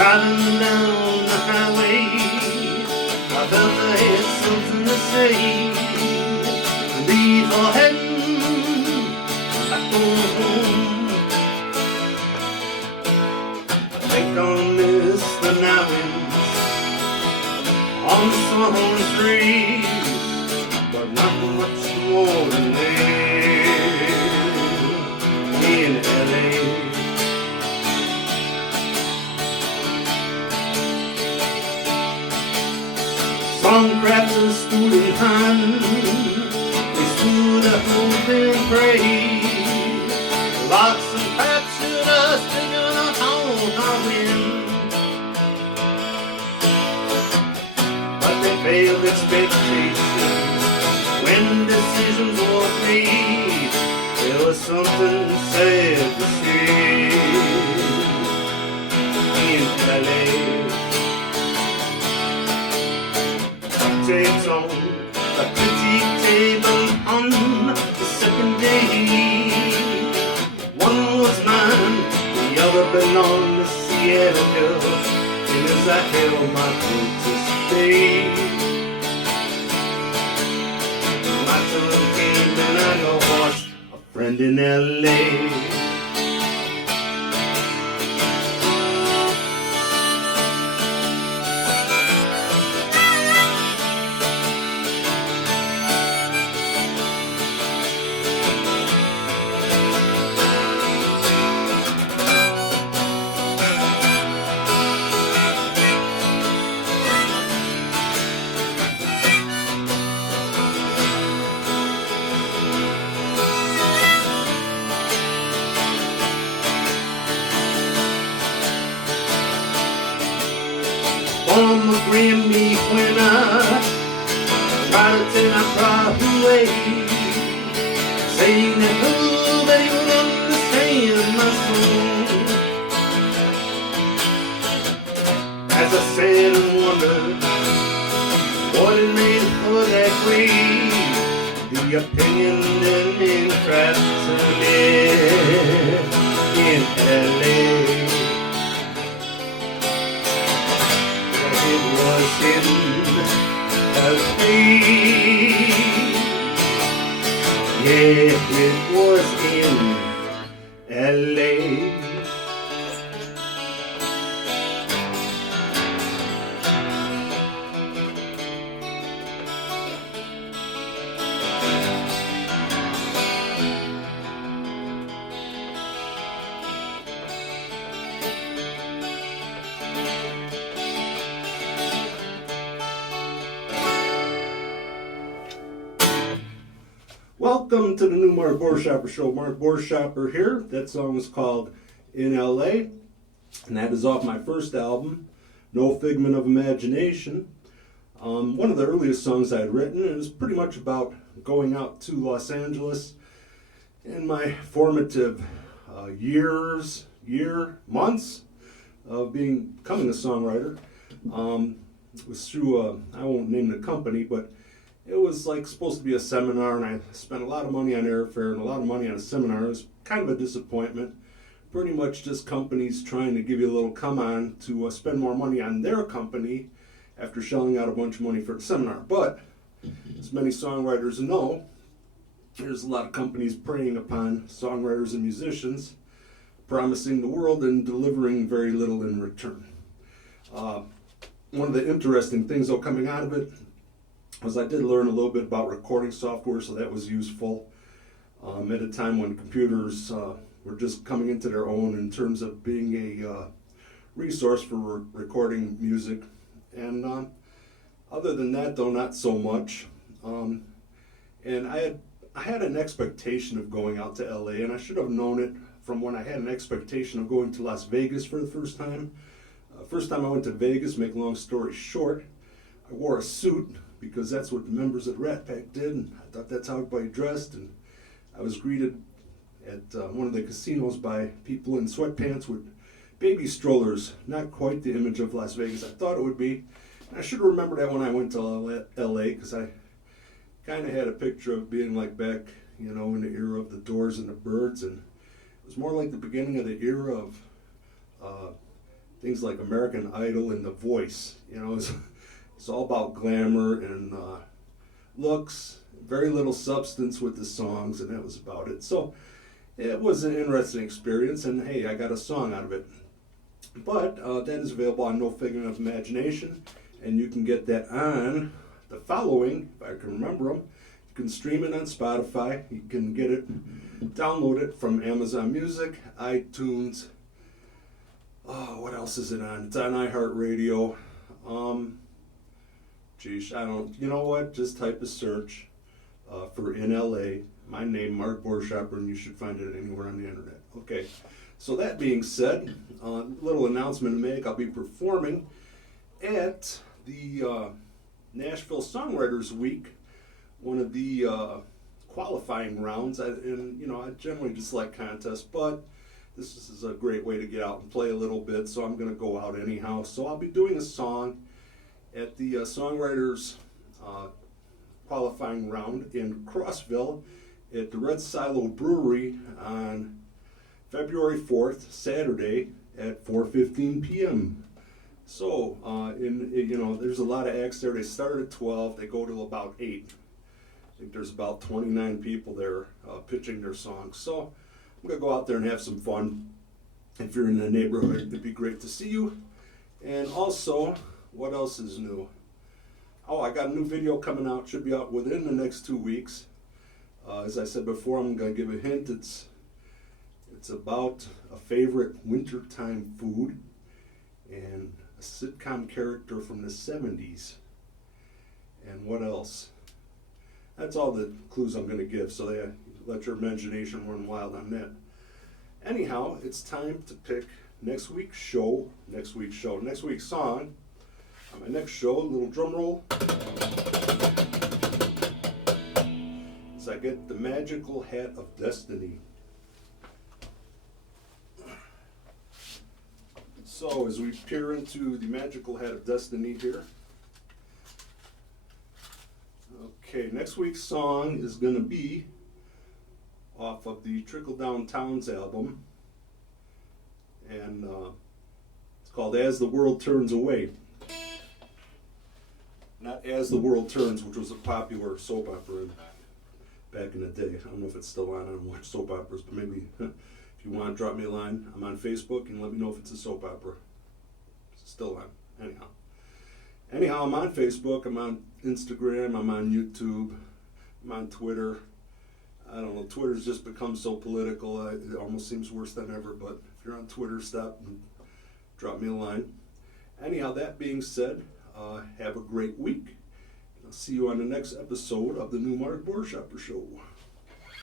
Driving down the highway, I felt I had something to say. Before heading back home, I think I'll miss the night winds on the summer breeze, but not much more than there in LA. Songwriter stood in hand, they stood up and prayed. Lots of paps should us taking a home our wind, but they failed expectations when decisions were made. There was something sad to see in LA. Takes on a pretty table on the second day. One was mine, the other belonged to Seattle girl. And as I held my foot to stay, my turn came and I lost a friend in LA. On the Grammy when I tried to tell my pride away, saying that nobody would understand my song. As I sat and wondered what had made it for that way, the opinion and interest in LA. Was in LA. Yeah, it was in LA. Welcome to the new Mark Buerschaper show. Mark Buerschaper here. That song is called In LA, and that is off my first album, No Figment of Imagination. One of the earliest songs I had written, and it was pretty much about going out to Los Angeles in my formative months of becoming a songwriter. It was through, I won't name the company, but it was like supposed to be a seminar, and I spent a lot of money on airfare and a lot of money on a seminar. It was kind of a disappointment. Pretty much just companies trying to give you a little come on to spend more money on their company after shelling out a bunch of money for the seminar. But as many songwriters know, there's a lot of companies preying upon songwriters and musicians, promising the world and delivering very little in return. One of the interesting things, though, coming out of it was I did learn a little bit about recording software, so that was useful at a time when computers were just coming into their own in terms of being a resource for recording music. And other than that, though, not so much. And I had an expectation of going out to LA, and I should have known it from when I had an expectation of going to Las Vegas for the first time. First time I went to Vegas, make a long story short, I wore a suit because that's what the members of the Rat Pack did, and I thought that's how everybody dressed. And I was greeted at one of the casinos by people in sweatpants with baby strollers. Not quite the image of Las Vegas I thought it would be. And I should remember that when I went to LA, because I kind of had a picture of being like back, in the era of the Doors and the Byrds, and it was more like the beginning of the era of things like American Idol and The Voice. You know, it's all about glamour and looks, very little substance with the songs, and that was about it. So it was an interesting experience, and hey, I got a song out of it. But that is available on No Figment of Imagination, and you can get that on the following, if I can remember them. You can stream it on Spotify. You can get it, download it from Amazon Music, iTunes. Oh, what else is it on? It's on iHeartRadio. Geez, I don't, you know what? Just type a search for In LA, my name, Mark Buerschaper, and you should find it anywhere on the internet. Okay, so that being said, little announcement to make. I'll be performing at the Nashville Songwriters Week, one of the qualifying rounds. And I generally dislike contests, but this is a great way to get out and play a little bit, so I'm going to go out anyhow. So I'll be doing a song at the Songwriters qualifying round in Crossville at the Red Silo Brewery on February 4th, Saturday at 4:15 p.m. So, there's a lot of acts there. They start at 12, they go to about 8. I think there's about 29 people there pitching their songs. So, I'm going to go out there and have some fun. If you're in the neighborhood, it'd be great to see you. And also, what else is new? Oh, I got a new video coming out. Should be out within the next 2 weeks. As I said before, I'm going to give a hint. It's about a favorite wintertime food and a sitcom character from the 70s. And what else? That's all the clues I'm going to give, so let your imagination run wild on that. Anyhow, it's time to pick next week's song. On my next show, a little drum roll. As I get the Magical Hat of Destiny. So, as we peer into the Magical Hat of Destiny here. Okay, next week's song is going to be off of the Trickle Down Towns album. And it's called As the World Turns Away. Not As the World Turns, which was a popular soap opera back in the day. I don't know if it's still on. I don't watch soap operas, but maybe if you want to drop me a line, I'm on Facebook and let me know if it's a soap opera. It's still on. Anyhow, I'm on Facebook, I'm on Instagram, I'm on YouTube, I'm on Twitter. I don't know, Twitter's just become so political, it almost seems worse than ever, but if you're on Twitter, stop and drop me a line. Anyhow, that being said, have a great week. I'll see you on the next episode of the new Mark Buerschaper Show.